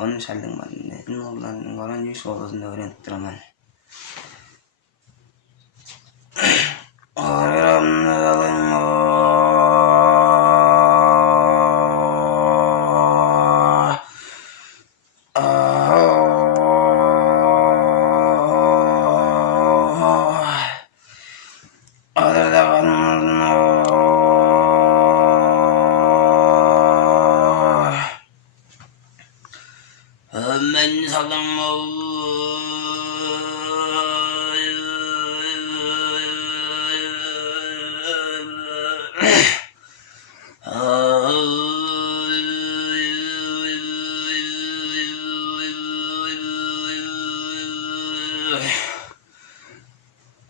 Onun şerlin mannetin oğullarının olan yüz oğlusunda öğrenip duramam. Men salam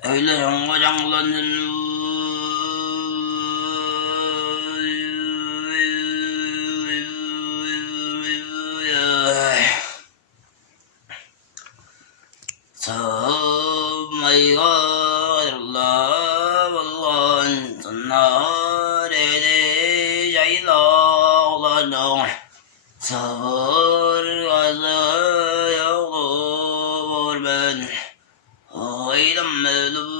öyle yangacanglanın Mày Allah Allah'ın sana dedi caylalanın sabır gazı yoktur ben oylamadım